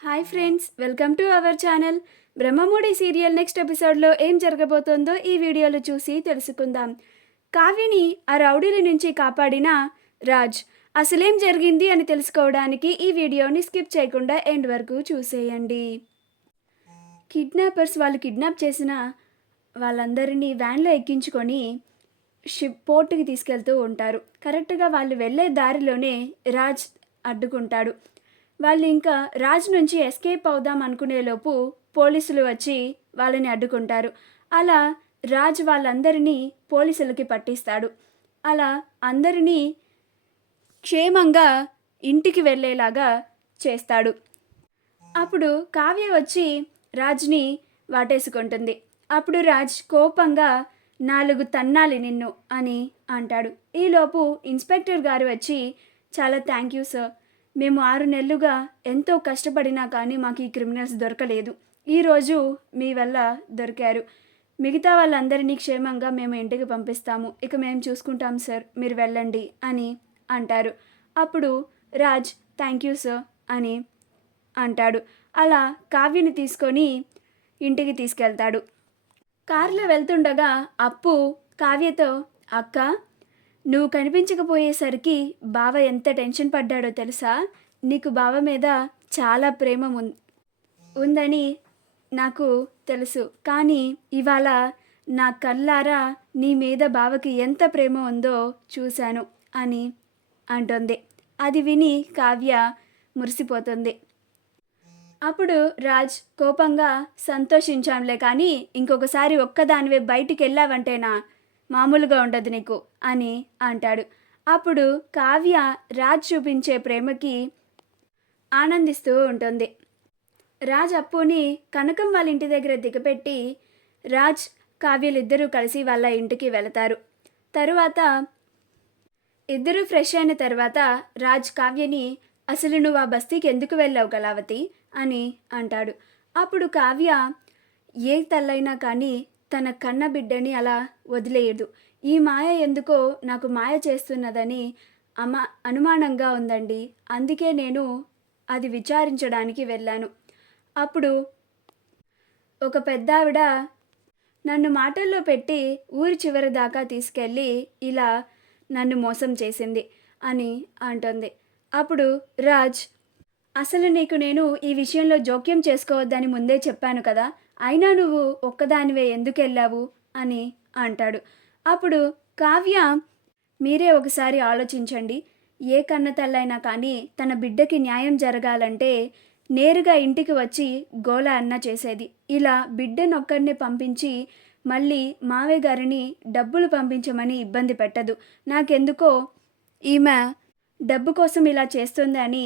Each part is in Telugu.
Hi friends, welcome to our channel. Brahmamudi serial next ఎపిసోడ్లో ఏం జరగబోతోందో ఈ వీడియోలో చూసి తెలుసుకుందాం. కావ్యని ఆ రౌడీల నుంచి కాపాడిన రాజ్ అసలేం జరిగింది అని తెలుసుకోవడానికి ఈ వీడియోని స్కిప్ చేయకుండా ఎండ్ వరకు చూసేయండి. కిడ్నాపర్స్ వాళ్ళు కిడ్నాప్ చేసిన వాళ్ళందరినీ వ్యాన్లో ఎక్కించుకొని పోర్టుకి తీసుకెళ్తూ ఉంటారు. కరెక్ట్గా వాళ్ళు వెళ్ళే దారిలోనే రాజ్ అడ్డుకుంటాడు. వాళ్ళు ఇంకా రాజ్ నుంచి ఎస్కేప్ అవుదాం అనుకునేలోపు పోలీసులు వచ్చి వాళ్ళని అడ్డుకుంటారు. అలా రాజ్ వాళ్ళందరినీ పోలీసులకి పట్టిస్తాడు. అలా అందరినీ క్షేమంగా ఇంటికి వెళ్ళేలాగా చేస్తాడు. అప్పుడు కావ్య వచ్చి రాజ్ని వాటేసుకుంటుంది. అప్పుడు రాజ్ కోపంగా 4 తన్నాలి నిన్ను అని అంటాడు. ఈలోపు ఇన్స్పెక్టర్ గారు వచ్చి చాలా థ్యాంక్ యూ సార్, మేము 6 నెలలుగా ఎంతో కష్టపడినా కానీ మాకు ఈ క్రిమినల్స్ దొరకలేదు. ఈరోజు మీ వల్ల దొరికారు. మిగతా వాళ్ళందరినీ క్షేమంగా మేము ఇంటికి పంపిస్తాము. ఇక మేము చూసుకుంటాం సార్, మీరు వెళ్ళండి అని అంటారు. అప్పుడు రాజ్ థ్యాంక్ యూ సార్ అని అంటాడు. అలా కావ్యని తీసుకొని ఇంటికి తీసుకెళ్తాడు. కారులో వెళ్తుండగా అప్పు కావ్యతో, అక్క నువ్వు కనిపించకపోయేసరికి బావ ఎంత టెన్షన్ పడ్డాడో తెలుసా? నీకు బావ మీద చాలా ప్రేమ ఉందని నాకు తెలుసు, కానీ ఇవాళ నా కళ్ళారా నీ మీద బావకి ఎంత ప్రేమ ఉందో చూశాను అని అంటుంది. అది విని కావ్య మురిసిపోతుంది. అప్పుడు రాజ్ కోపంగా, సంతోషించాంలే, కానీ ఇంకొకసారి ఒక్కదానివే బయటికి వెళ్ళావంటేనా మామూలుగా ఉండదు నీకు అని అంటాడు. అప్పుడు కావ్య రాజ్ చూపించే ప్రేమకి ఆనందిస్తూ ఉంటుంది. రాజ్ అప్పుని కనకం వాళ్ళ ఇంటి దగ్గర దిగపెట్టి రాజ్ కావ్యలిద్దరూ కలిసి వాళ్ళ ఇంటికి వెళతారు. తరువాత ఇద్దరూ ఫ్రెష్ అయిన తర్వాత రాజ్ కావ్యని, అసలు నువ్వు ఆ బస్తీకి ఎందుకు వెళ్ళావు కళావతి అని అంటాడు. అప్పుడు కావ్య, ఏ తల్లైనా కానీ తన కన్న బిడ్డని అలా వదిలేయదు. ఈ మాయ ఎందుకో నాకు మాయ చేస్తున్నదని అనుమానంగా ఉందండి. అందుకే నేను అది విచారించడానికి వెళ్ళాను. అప్పుడు ఒక పెద్దావిడ నన్ను మాటల్లో పెట్టి ఊరి చివరి దాకా తీసుకెళ్ళి ఇలా నన్ను మోసం చేసింది అని అంటుంది. అప్పుడు రాజ్, అసలు నీకు నేను ఈ విషయంలో జోక్యం చేసుకోవద్దని ముందే చెప్పాను కదా, అయినా నువ్వు ఒక్కదానివే ఎందుకు వెళ్ళావు అని అంటాడు. అప్పుడు కావ్య, మీరే ఒకసారి ఆలోచించండి. ఏ కన్న తల్లైనా కానీ తన బిడ్డకి న్యాయం జరగాలంటే నేరుగా ఇంటికి వచ్చి గోల అన్న చేసేది. ఇలా బిడ్డనొక్కడిని పంపించి మళ్ళీ మావయ్య గారిని డబ్బులు పంపించమని ఇబ్బంది పెట్టదు. నాకెందుకో ఈమె డబ్బు కోసం ఇలా చేస్తుంది అని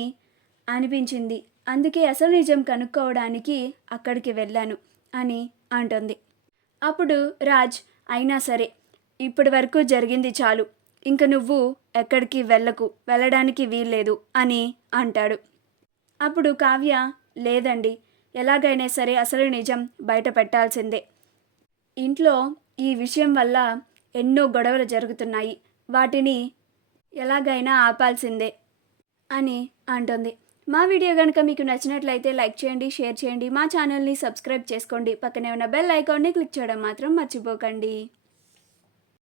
అనిపించింది. అందుకే అసలు నిజం కనుక్కోవడానికి అక్కడికి వెళ్ళాను అని అంటుంది. అప్పుడు రాజ్, అయినా సరే ఇప్పటి వరకు జరిగింది చాలు, ఇంక నువ్వు ఎక్కడికి వెళ్ళడానికి వీల్లేదు అని అంటాడు. అప్పుడు కావ్య, లేదండి, ఎలాగైనా సరే అసలు నిజం బయట పెట్టాల్సిందే. ఇంట్లో ఈ విషయం వల్ల ఎన్నో గొడవలు జరుగుతున్నాయి, వాటిని ఎలాగైనా ఆపాల్సిందే అని అంటుంది. మా వీడియో కనుక మీకు నచ్చినట్లయితే లైక్ చేయండి, షేర్ చేయండి, మా ఛానల్ని సబ్స్క్రైబ్ చేసుకోండి, పక్కనే ఉన్న బెల్ ఐకాన్ని క్లిక్ చేయడం మాత్రం మర్చిపోకండి.